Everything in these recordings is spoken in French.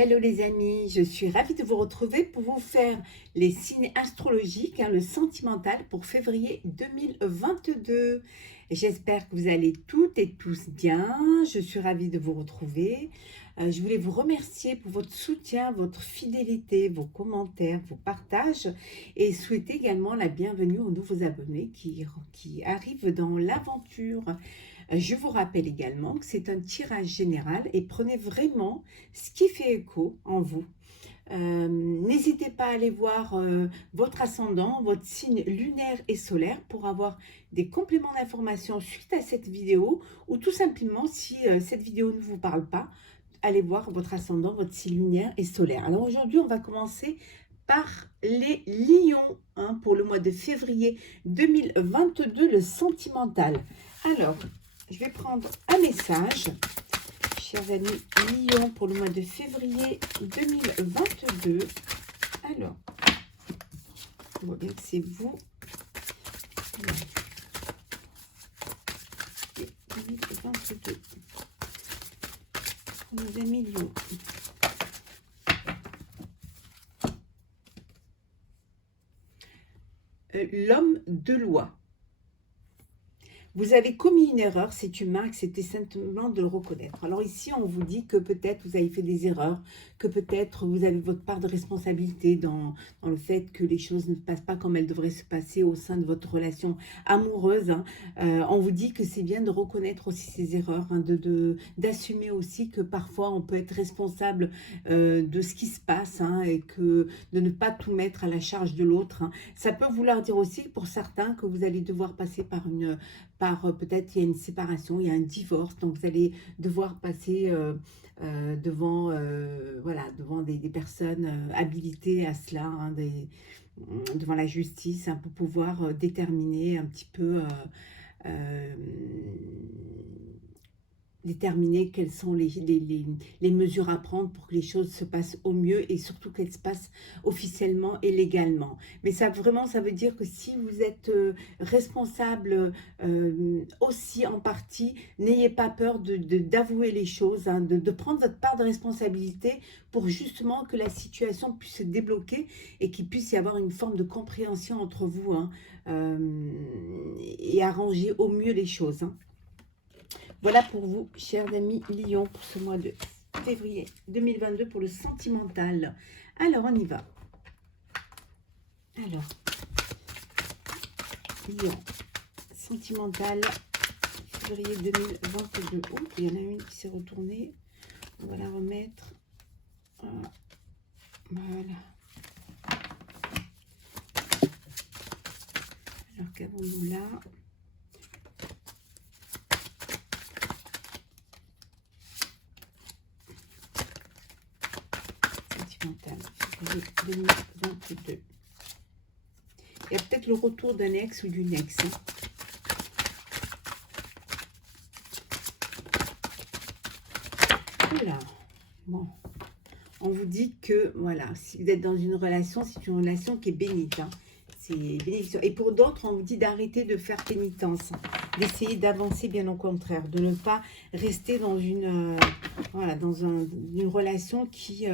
Hello les amis, je suis ravie de vous retrouver pour vous faire les signes astrologiques, le sentimental pour février 2022. J'espère que vous allez toutes et tous bien, je suis ravie de vous retrouver. Je voulais vous remercier pour votre soutien, votre fidélité, vos commentaires, vos partages et souhaiter également la bienvenue aux nouveaux abonnés qui arrivent dans l'aventure. Je vous rappelle également que c'est un tirage général et prenez vraiment ce qui fait écho en vous. N'hésitez pas à aller voir votre ascendant, votre signe lunaire et solaire pour avoir des compléments d'information suite à cette vidéo ou tout simplement si cette vidéo ne vous parle pas, allez voir votre ascendant, votre signe lunaire et solaire. Alors aujourd'hui, on va commencer par les lions pour le mois de février 2022, le sentimental. Alors, je vais prendre un message, chers amis lions, pour le mois de février 2022. Alors, on voit bien que c'est vous. 2022. Pour nos amis lions. L'homme de loi. Vous avez commis une erreur, c'est humain, que c'était simplement de le reconnaître. Alors ici, on vous dit que peut-être vous avez fait des erreurs, que peut-être vous avez votre part de responsabilité dans le fait que les choses ne se passent pas comme elles devraient se passer au sein de votre relation amoureuse. On vous dit que c'est bien de reconnaître aussi ces erreurs, d'assumer aussi que parfois on peut être responsable de ce qui se passe et que de ne pas tout mettre à la charge de l'autre. Ça peut vouloir dire aussi pour certains que vous allez devoir passer par peut-être il y a une séparation, il y a un divorce, donc vous allez devoir passer devant des personnes habilitées à cela, devant la justice, pour pouvoir déterminer un petit peu déterminer quelles sont les mesures à prendre pour que les choses se passent au mieux et surtout qu'elles se passent officiellement et légalement. Mais ça vraiment, ça veut dire que si vous êtes responsable aussi en partie, n'ayez pas peur d'avouer les choses, de prendre votre part de responsabilité pour justement que la situation puisse se débloquer et qu'il puisse y avoir une forme de compréhension entre vous et arranger au mieux les choses. Voilà pour vous, chers amis lions, pour ce mois de février 2022 pour le sentimental. Alors, on y va. Alors, lion, sentimental, février 2022. Oh, il y en a une qui s'est retournée. On va la remettre. Voilà. Alors, qu'avons-nous là ? Février 2022. Il y a peut-être le retour d'un ex ou d'une ex. Voilà. Bon. On vous dit que, voilà, si vous êtes dans une relation, c'est une relation qui est bénite. C'est bénédiction. Et pour d'autres, on vous dit d'arrêter de faire pénitence. D'essayer d'avancer, bien au contraire. De ne pas rester dans une, une relation qui...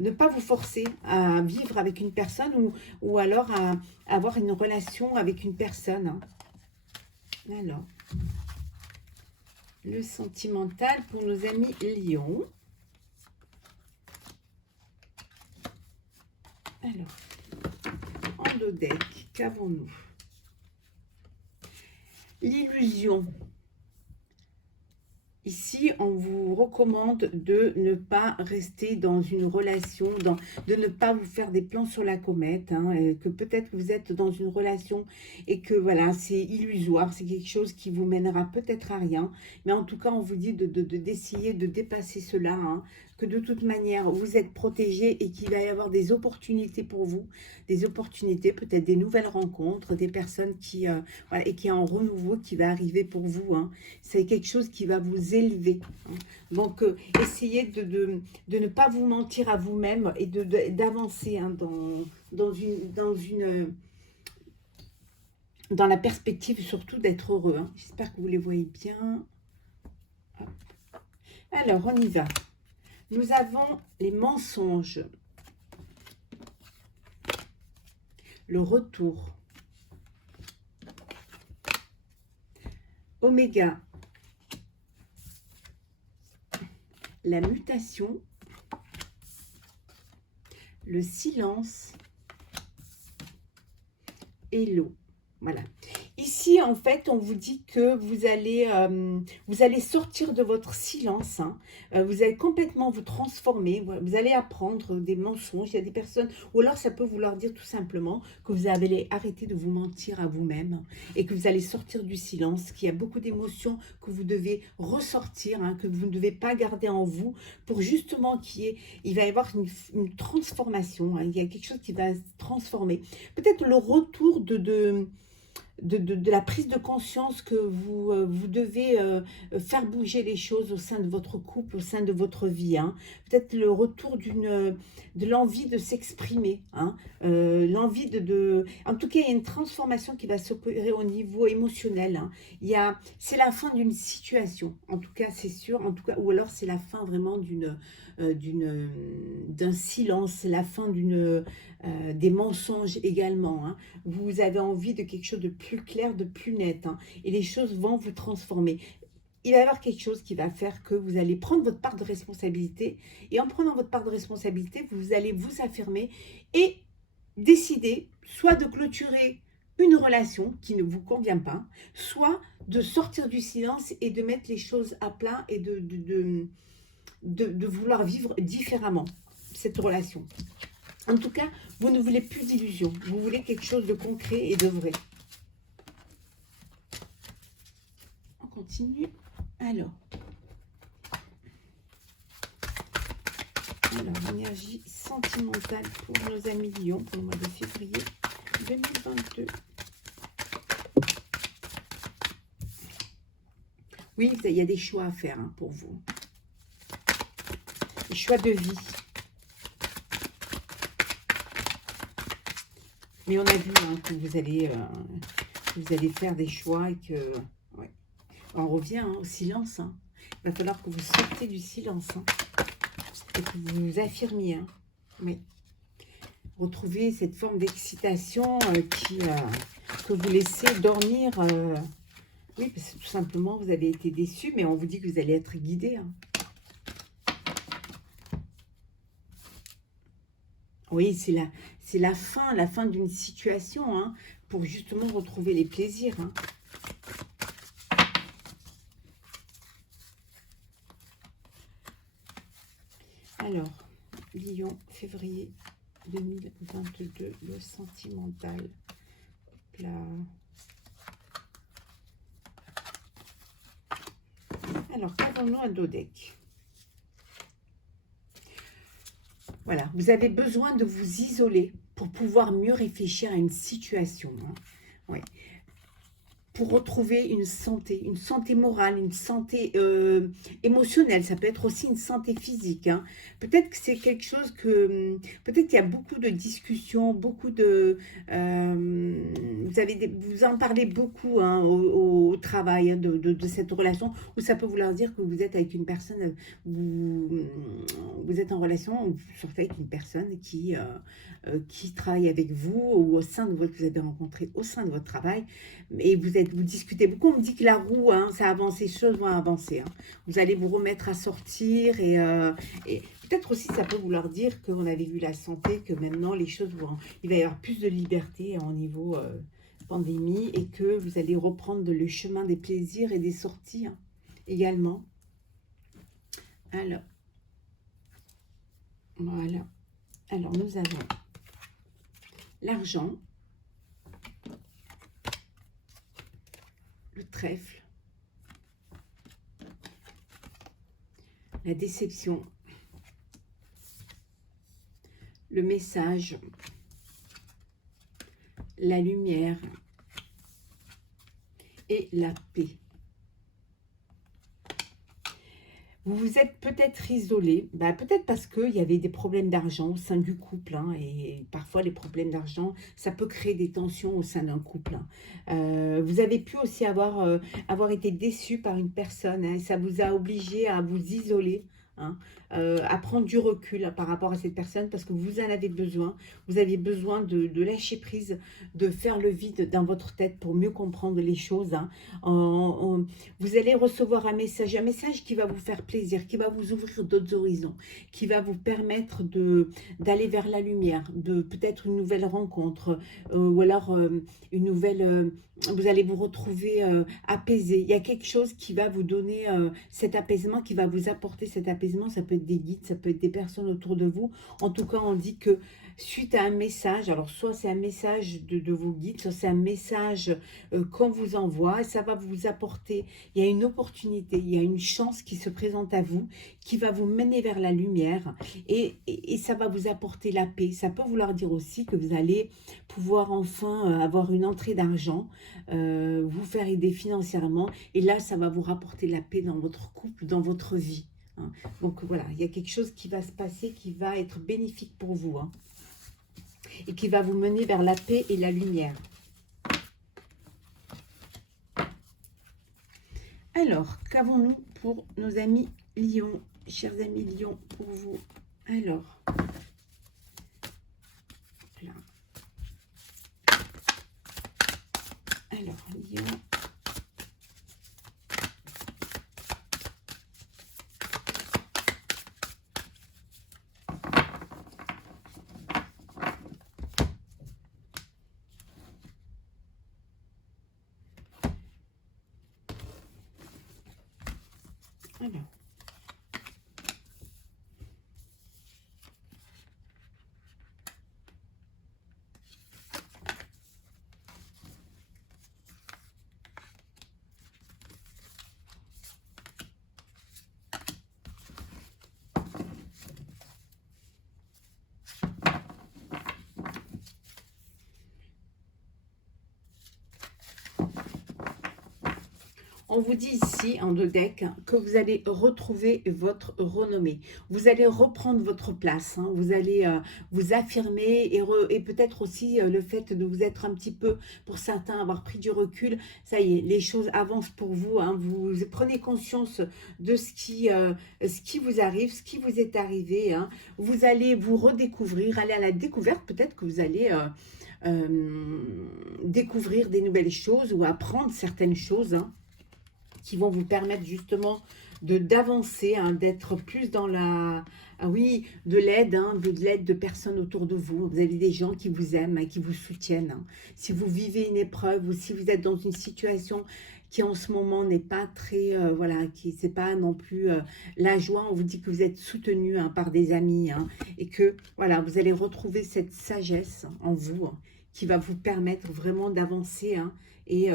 ne pas vous forcer à vivre avec une personne ou alors à avoir une relation avec une personne. Alors, le sentimental pour nos amis lions. Alors, en dos deck, qu'avons-nous? L'illusion. Ici, on vous recommande de ne pas rester dans une relation, de ne pas vous faire des plans sur la comète, que peut-être vous êtes dans une relation et que voilà, c'est illusoire, c'est quelque chose qui vous mènera peut-être à rien. Mais en tout cas, on vous dit d'essayer de dépasser cela, que de toute manière, vous êtes protégé et qu'il va y avoir des opportunités pour vous, des opportunités, peut-être des nouvelles rencontres, des personnes qui, voilà, et qui est en renouveau qui va arriver pour vous. C'est quelque chose qui va vous élever. Donc, essayez de ne pas vous mentir à vous-même et d'avancer dans la perspective surtout d'être heureux. J'espère que vous les voyez bien. Hop. Alors, on y va. Nous avons les mensonges, le retour, Oméga, la mutation, le silence et l'eau. Voilà. Ici, en fait, on vous dit que vous allez sortir de votre silence. Hein. Vous allez complètement vous transformer. Vous allez apprendre des mensonges. Il y a des personnes, ou alors ça peut vouloir dire tout simplement que vous allez arrêter de vous mentir à vous-même et que vous allez sortir du silence, qu'il y a beaucoup d'émotions que vous devez ressortir, hein, que vous ne devez pas garder en vous pour justement il va y avoir une transformation. Hein. Il y a quelque chose qui va se transformer. Peut-être le retour de la prise de conscience que vous devez faire bouger les choses au sein de votre couple, au sein de votre vie. Hein. Peut-être le retour de l'envie de s'exprimer. Hein. L'envie En tout cas, il y a une transformation qui va s'opérer au niveau émotionnel. Hein. C'est la fin d'une situation. En tout cas, c'est sûr. En tout cas, ou alors c'est la fin vraiment d'un silence, la fin des mensonges également. Hein. Vous avez envie de quelque chose de plus clair, de plus net. Hein, et les choses vont vous transformer. Il va y avoir quelque chose qui va faire que vous allez prendre votre part de responsabilité. Et en prenant votre part de responsabilité, vous allez vous affirmer et décider soit de clôturer une relation qui ne vous convient pas, soit de sortir du silence et de mettre les choses à plat et de vouloir vivre différemment cette relation. En tout cas, vous ne voulez plus d'illusions. Vous voulez quelque chose de concret et de vrai. On continue. Alors, l'énergie sentimentale pour nos amis Lions pour le mois de février 2022. Oui, il y a des choix à faire hein, pour vous. Des choix de vie. Mais on a vu hein, que vous allez faire des choix et que... Ouais. On revient hein, au silence. Hein. Il va falloir que vous sortez du silence. Hein, et que vous vous affirmiez. Hein. Oui. Retrouvez cette forme d'excitation que vous laissez dormir. Oui, parce que tout simplement, vous avez été déçu, mais on vous dit que vous allez être guidé. Hein. Oui, c'est la fin d'une situation, hein, pour justement retrouver les plaisirs. Hein. Alors, Lion, février 2022, le sentimental. Hop là. Alors, qu'avons-nous à dos deck? Voilà, vous avez besoin de vous isoler pour pouvoir mieux réfléchir à une situation. Hein. Ouais. Pour retrouver une santé morale, une santé émotionnelle. Ça peut être aussi une santé physique. Hein. Peut-être que c'est quelque chose que... Peut-être qu'il y a beaucoup de discussions, beaucoup de... vous en parlez beaucoup hein, au travail hein, de cette relation, où ça peut vouloir dire que vous êtes avec une personne, vous êtes en relation, vous sortez avec une personne qui travaille avec vous, ou que vous avez rencontré au sein de votre travail, et vous discutez beaucoup. On me dit que la roue, hein, ça avance, les choses vont avancer. Hein. Vous allez vous remettre à sortir et peut-être aussi ça peut vouloir dire qu'on avait vu la santé, que maintenant les choses vont... Il va y avoir plus de liberté hein, au niveau pandémie et que vous allez reprendre le chemin des plaisirs et des sorties hein, également. Alors, voilà. Alors, nous avons l'argent, le trèfle, la déception, le message, la lumière et la paix. Vous vous êtes peut-être isolé, peut-être parce qu'il y avait des problèmes d'argent au sein du couple. Hein, et parfois, les problèmes d'argent, ça peut créer des tensions au sein d'un couple. Hein. Vous avez pu aussi avoir été déçu par une personne. Hein, ça vous a obligé à vous isoler. hein, à prendre du recul par rapport à cette personne parce que vous en avez besoin. Vous avez besoin de lâcher prise, de faire le vide dans votre tête pour mieux comprendre les choses, hein. Vous allez recevoir un message qui va vous faire plaisir, qui va vous ouvrir d'autres horizons, qui va vous permettre d'aller vers la lumière, de peut-être une nouvelle rencontre, ou alors une nouvelle... vous allez vous retrouver apaisé. Il y a quelque chose qui va vous donner cet apaisement, qui va vous apporter cet apaisement. Ça peut être des guides, ça peut être des personnes autour de vous. En tout cas, on dit que suite à un message, alors soit c'est un message de vos guides, soit c'est un message qu'on vous envoie, et ça va vous apporter, il y a une opportunité, il y a une chance qui se présente à vous, qui va vous mener vers la lumière, et ça va vous apporter la paix. Ça peut vouloir dire aussi que vous allez pouvoir enfin avoir une entrée d'argent, vous faire aider financièrement, et là ça va vous rapporter la paix dans votre couple, dans votre vie, hein. Donc voilà, il y a quelque chose qui va se passer qui va être bénéfique pour vous, hein, et qui va vous mener vers la paix et la lumière. Alors, qu'avons-nous pour nos amis Lions, chers amis Lions, pour vous? Alors, là. Alors, Lion. Alors. On vous dit ici, en deux decks, que vous allez retrouver votre renommée. Vous allez reprendre votre place, hein. Vous allez vous affirmer, et peut-être aussi le fait de vous être un petit peu, pour certains, avoir pris du recul. Ça y est, les choses avancent pour vous, hein. Vous prenez conscience de ce qui vous arrive, ce qui vous est arrivé, hein. Vous allez vous redécouvrir, aller à la découverte. Peut-être que vous allez... découvrir des nouvelles choses ou apprendre certaines choses, hein, qui vont vous permettre justement d'avancer, hein, d'être plus dans la... Ah oui, de l'aide, hein, de l'aide de personnes autour de vous. Vous avez des gens qui vous aiment, hein, qui vous soutiennent, hein. Si vous vivez une épreuve, ou si vous êtes dans une situation qui en ce moment n'est pas très, voilà, qui c'est pas non plus la joie, on vous dit que vous êtes soutenu, hein, par des amis, hein, et que voilà, vous allez retrouver cette sagesse en vous, hein, qui va vous permettre vraiment d'avancer, hein, et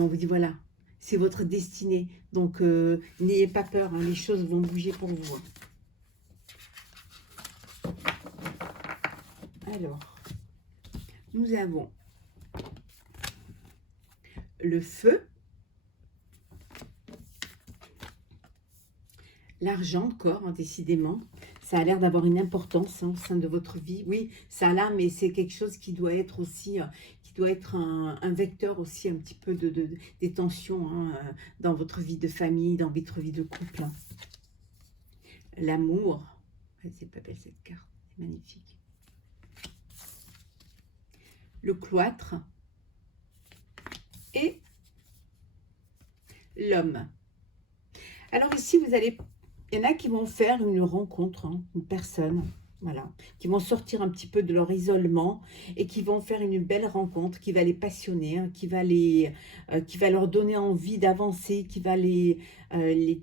on vous dit voilà, c'est votre destinée. Donc, n'ayez pas peur, hein, les choses vont bouger pour vous, hein. Alors, nous avons le feu, l'argent encore, hein, décidément. Ça a l'air d'avoir une importance, hein, au sein de votre vie. Oui, ça l'a, mais c'est quelque chose qui doit être aussi... qui doit être un vecteur aussi un petit peu des tensions, hein, dans votre vie de famille, dans votre vie de couple, hein. L'amour. C'est pas belle cette carte, c'est magnifique. Le cloître. Et l'homme. Alors ici, vous allez... Il y en a qui vont faire une rencontre, hein, une personne, voilà, qui vont sortir un petit peu de leur isolement et qui vont faire une belle rencontre qui va les passionner, hein, qui va leur donner envie d'avancer, qui va les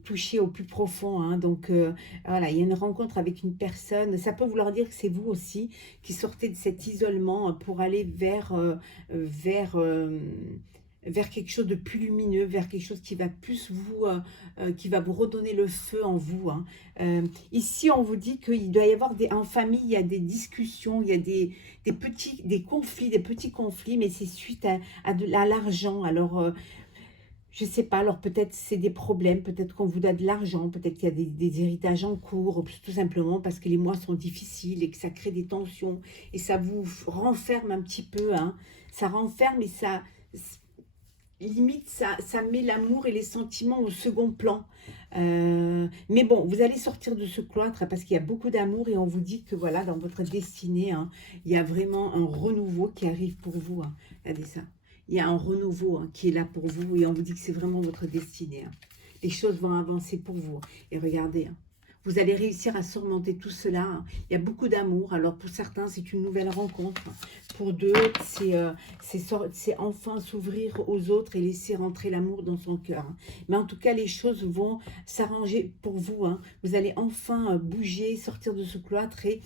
toucher au plus profond, hein. Donc voilà, il y a une rencontre avec une personne. Ça peut vouloir dire que c'est vous aussi qui sortez de cet isolement pour aller vers quelque chose de plus lumineux, vers quelque chose qui va plus qui va vous redonner le feu en vous, hein. Ici, on vous dit qu'il doit y avoir en famille, il y a des discussions, il y a des petits conflits, mais c'est suite à l'argent. Alors, je ne sais pas, alors peut-être c'est des problèmes, peut-être qu'on vous donne de l'argent, peut-être qu'il y a des héritages en cours, tout simplement parce que les mois sont difficiles et que ça crée des tensions, et ça vous renferme un petit peu, hein. Ça renferme et ça... limite, ça met l'amour et les sentiments au second plan. Mais bon, vous allez sortir de ce cloître parce qu'il y a beaucoup d'amour et on vous dit que voilà, dans votre destinée, hein, il y a vraiment un renouveau qui arrive pour vous. Hein. Regardez ça. Il y a un renouveau hein, qui est là pour vous et on vous dit que c'est vraiment votre destinée. Hein. Les choses vont avancer pour vous. Et regardez, hein, vous allez réussir à surmonter tout cela. Hein. Il y a beaucoup d'amour. Alors pour certains, c'est une nouvelle rencontre. Pour d'autres, c'est enfin s'ouvrir aux autres et laisser rentrer l'amour dans son cœur. Hein. Mais en tout cas, les choses vont s'arranger pour vous. Hein. Vous allez enfin bouger, sortir de ce cloître et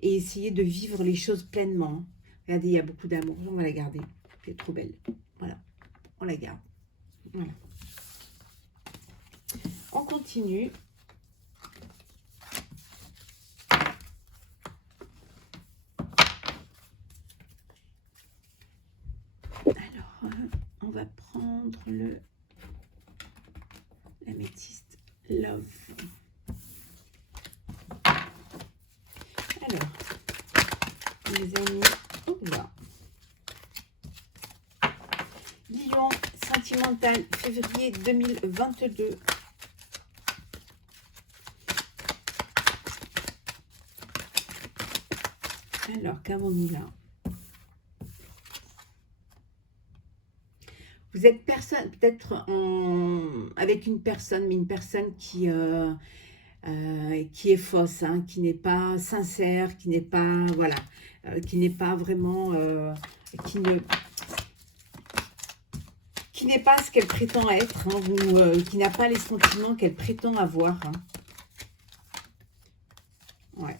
essayer de vivre les choses pleinement. Hein. Regardez, il y a beaucoup d'amour. On va la garder. Elle est trop belle. Voilà. On la garde. Voilà. On continue. On va prendre l'améthyste Love. Alors, les amis, là. Lion sentimental, février 2022. Alors, qu'avons-nous là? Vous êtes peut-être avec une personne, mais une personne qui est fausse, hein, qui n'est pas sincère, qui n'est pas, voilà, qui n'est pas vraiment, qui n'est pas ce qu'elle prétend être, hein, ou qui n'a pas les sentiments qu'elle prétend avoir. Hein. Ouais.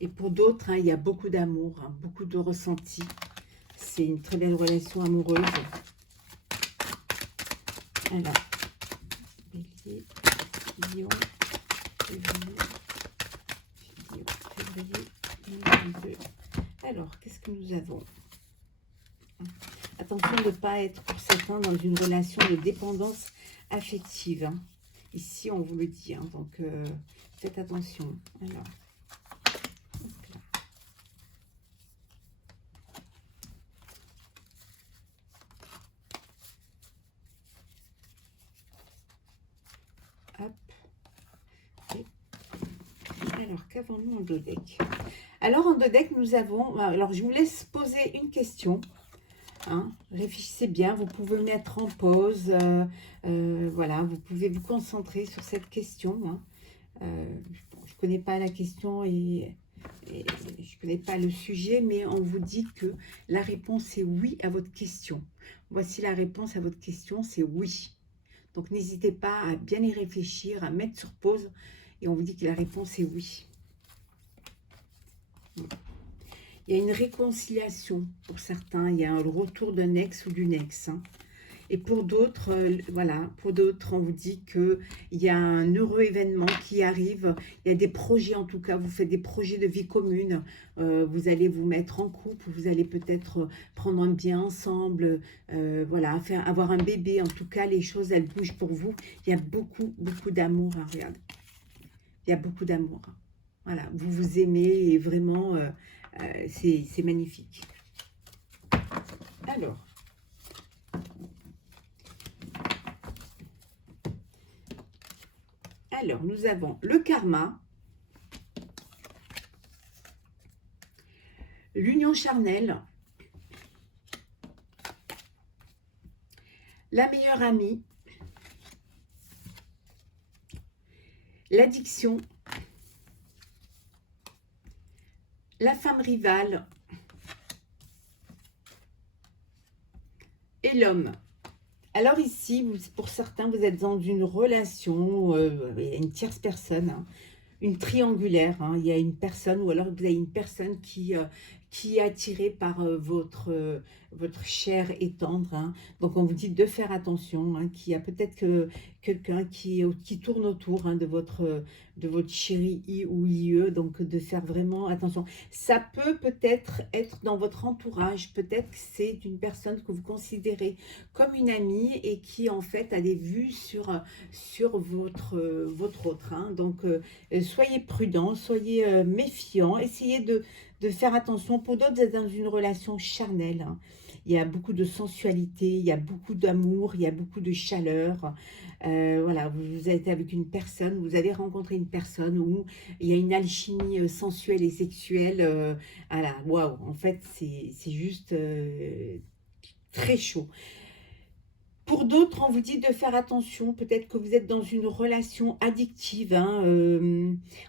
Et pour d'autres, hein, il y a beaucoup d'amour, hein, beaucoup de ressenti. C'est une très belle relation amoureuse. Alors, Bélier, Lion, février 2022. Alors, qu'est-ce que nous avons? Attention de ne pas être pour certains dans une relation de dépendance affective. Hein. Ici, on vous le dit, hein, donc faites attention. Alors, alors, qu'avons-nous en dos deck? Alors, en dos deck, nous avons... Alors, je vous laisse poser une question. Hein, réfléchissez bien. Vous pouvez mettre en pause. Voilà, vous pouvez vous concentrer sur cette question. Hein. Je ne connais pas la question et je ne connais pas le sujet, mais on vous dit que la réponse est oui à votre question. Voici la réponse à votre question, c'est oui. Donc, n'hésitez pas à bien y réfléchir, à mettre sur pause. Et on vous dit que la réponse est oui. Il y a une réconciliation pour certains. Il y a le retour d'un ex ou d'une ex. Hein. Et pour d'autres, voilà, pour d'autres, on vous dit qu'il y a un heureux événement qui arrive. Il y a des projets, en tout cas, vous faites des projets de vie commune. Vous allez vous mettre en couple, vous allez peut-être prendre un bien ensemble, voilà, avoir un bébé. En tout cas, les choses, elles bougent pour vous. Il y a beaucoup, beaucoup d'amour. Hein, regardez. Il y a beaucoup d'amour. Hein. Voilà, vous vous aimez et vraiment, c'est magnifique. Alors, nous avons le karma, l'union charnelle, la meilleure amie, l'addiction, la femme rivale et l'homme. Alors ici, pour certains, vous êtes dans une relation, il y a une tierce personne, hein, une triangulaire. Hein, il y a une personne, ou alors vous avez une personne qui est attirée par votre chair et tendre. Hein. Donc on vous dit de faire attention, hein, qu'il y a peut-être quelqu'un qui tourne autour hein, de votre chéri I ou IE, donc de faire vraiment attention. Ça peut-être être dans votre entourage, peut-être que c'est une personne que vous considérez comme une amie et qui en fait a des vues sur votre autre. Hein. Donc soyez prudents, soyez méfiants, essayez de de faire attention. Pour d'autres, vous êtes dans une relation charnelle, hein. Il y a beaucoup de sensualité, il y a beaucoup d'amour, il y a beaucoup de chaleur. Voilà, vous êtes avec une personne, vous avez rencontré une personne où il y a une alchimie sensuelle et sexuelle. Voilà, waouh, en fait, c'est juste très chaud. Pour d'autres, on vous dit de faire attention. Peut-être que vous êtes dans une relation addictive, hein,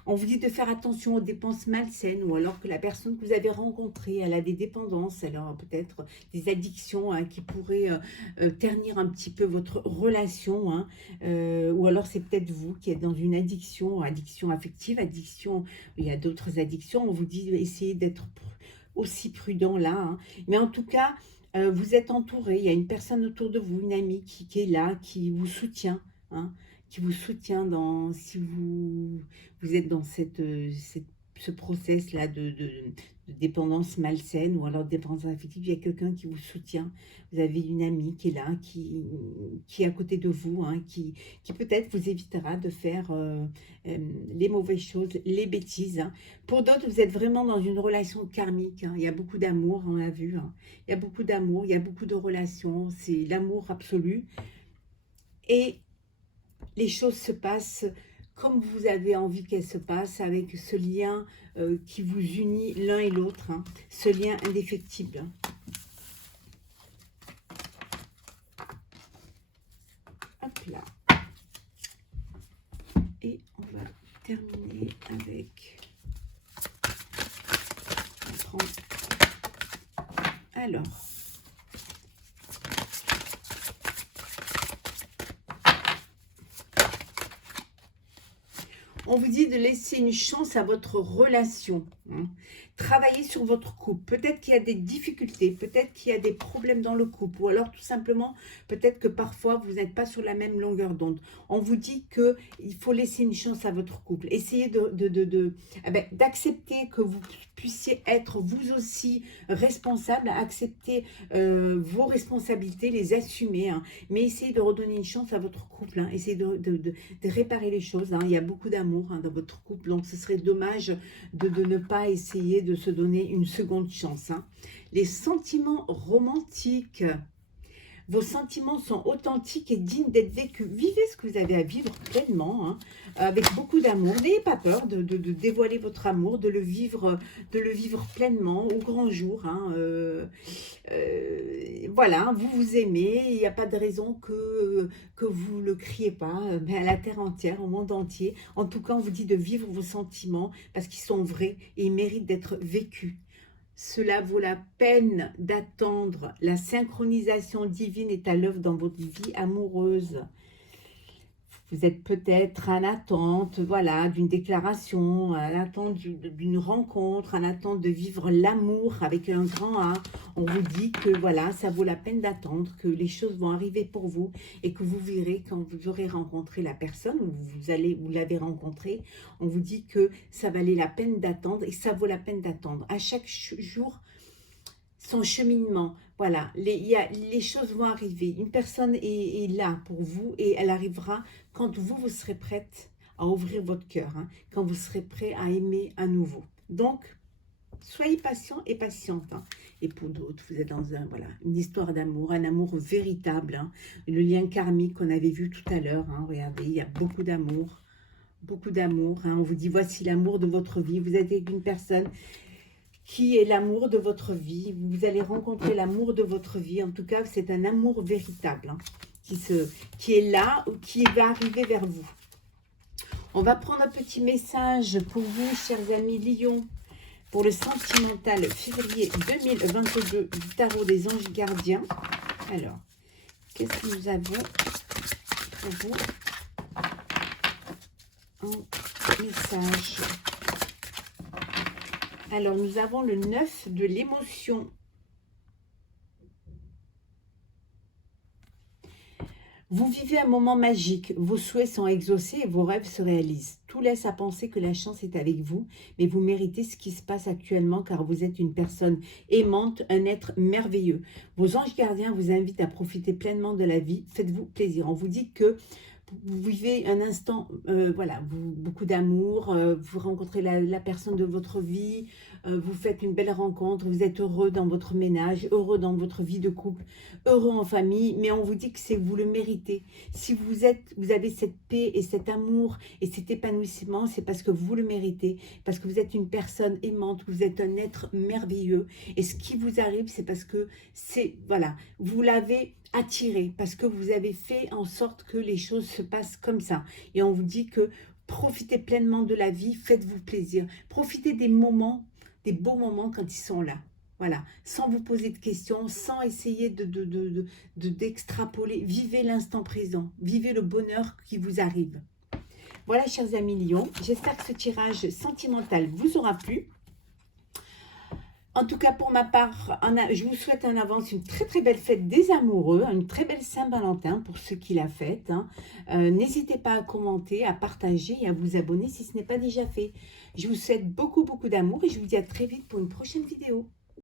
on vous dit de faire attention aux dépenses malsaines, ou alors que la personne que vous avez rencontrée, elle a des dépendances, elle a peut-être des addictions, hein, qui pourraient ternir un petit peu votre relation, hein, ou alors c'est peut-être vous qui êtes dans une addiction, addiction affective, addiction, il y a d'autres addictions. On vous dit d'essayer d'être aussi prudent là, hein. Mais en tout cas, vous êtes entouré, il y a une personne autour de vous, une amie qui est là, qui vous soutient, hein, qui vous soutient si vous êtes dans ce process-là de dépendance malsaine ou alors de dépendance affective. Il y a quelqu'un qui vous soutient. Vous avez une amie qui est là, qui est à côté de vous, hein, qui peut-être vous évitera de faire les mauvaises choses, les bêtises, hein. Pour d'autres, vous êtes vraiment dans une relation karmique, hein. Il y a beaucoup d'amour, on l'a vu, hein. Il y a beaucoup d'amour, il y a beaucoup de relations, c'est l'amour absolu. Et les choses se passent comme vous avez envie qu'elles se passent, avec ce lien qui vous unit l'un et l'autre, hein, ce lien indéfectible. Hop là. Et on va terminer avec... Alors... On vous dit de laisser une chance à votre relation, hein. Travaillez sur votre couple. Peut-être qu'il y a des difficultés, peut-être qu'il y a des problèmes dans le couple, ou alors tout simplement, peut-être que parfois vous n'êtes pas sur la même longueur d'onde. On vous dit qu'il faut laisser une chance à votre couple. Essayez d'accepter que vous puissiez être vous aussi responsable, accepter vos responsabilités, les assumer, hein. Mais essayez de redonner une chance à votre couple, hein. Essayez de réparer les choses, hein. Il y a beaucoup d'amour, hein, dans votre couple, donc ce serait dommage de ne pas essayer de se donner une seconde chance, hein. Les sentiments romantiques. Vos sentiments sont authentiques et dignes d'être vécus. Vivez ce que vous avez à vivre pleinement, hein, avec beaucoup d'amour. N'ayez pas peur de dévoiler votre amour, de le vivre pleinement au grand jour, hein. Voilà, vous vous aimez, il n'y a pas de raison que vous ne le criez pas, mais à la terre entière, au monde entier. En tout cas, on vous dit de vivre vos sentiments parce qu'ils sont vrais et ils méritent d'être vécus. Cela vaut la peine d'attendre. La synchronisation divine est à l'œuvre dans votre vie amoureuse. Vous êtes peut-être en attente, voilà, d'une déclaration, en attente d'une rencontre, en attente de vivre l'amour avec un grand A. On vous dit que voilà, ça vaut la peine d'attendre, que les choses vont arriver pour vous et que vous verrez quand vous aurez rencontré la personne ou vous l'avez rencontré. On vous dit que ça valait la peine d'attendre et ça vaut la peine d'attendre. À chaque jour, son cheminement, voilà, les choses vont arriver. Une personne est là pour vous et elle arrivera quand vous serez prête à ouvrir votre cœur, hein, quand vous serez prêt à aimer à nouveau. Donc, soyez patient et patiente, hein. Et pour d'autres, vous êtes dans une histoire d'amour, un amour véritable, hein, le lien karmique qu'on avait vu tout à l'heure, hein. Regardez, il y a beaucoup d'amour, hein. On vous dit, voici l'amour de votre vie. Vous êtes avec une personne qui est l'amour de votre vie. Vous allez rencontrer l'amour de votre vie. En tout cas, c'est un amour véritable, hein, qui est là ou qui va arriver vers vous. On va prendre un petit message pour vous, chers amis Lion, pour le sentimental février 2022 du tarot des anges gardiens. Alors, qu'est-ce que nous avons pour vous en message? Alors, nous avons le 9 de l'émotion. Vous vivez un moment magique, vos souhaits sont exaucés et vos rêves se réalisent. Tout laisse à penser que la chance est avec vous, mais vous méritez ce qui se passe actuellement car vous êtes une personne aimante, un être merveilleux. Vos anges gardiens vous invitent à profiter pleinement de la vie. Faites-vous plaisir. On vous dit que vous vivez un instant, voilà, beaucoup d'amour, vous rencontrez la personne de votre vie, vous faites une belle rencontre, vous êtes heureux dans votre ménage, heureux dans votre vie de couple, heureux en famille, mais on vous dit que c'est vous le méritez. Si vous avez cette paix et cet amour et cet épanouissement, c'est parce que vous le méritez, parce que vous êtes une personne aimante, vous êtes un être merveilleux. Et ce qui vous arrive, c'est parce que voilà, vous l'avez attiré, parce que vous avez fait en sorte que les choses se passent comme ça. Et on vous dit que profitez pleinement de la vie, faites-vous plaisir, profitez des moments, des beaux moments quand ils sont là. Voilà, sans vous poser de questions, sans essayer d'extrapoler. Vivez l'instant présent, vivez le bonheur qui vous arrive. Voilà, chers amis lions, j'espère que ce tirage sentimental vous aura plu. En tout cas, pour ma part, je vous souhaite en avance une très très belle fête des amoureux, une très belle Saint-Valentin pour ceux qui la fêtent. N'hésitez pas à commenter, à partager et à vous abonner si ce n'est pas déjà fait. Je vous souhaite beaucoup beaucoup d'amour et je vous dis à très vite pour une prochaine vidéo.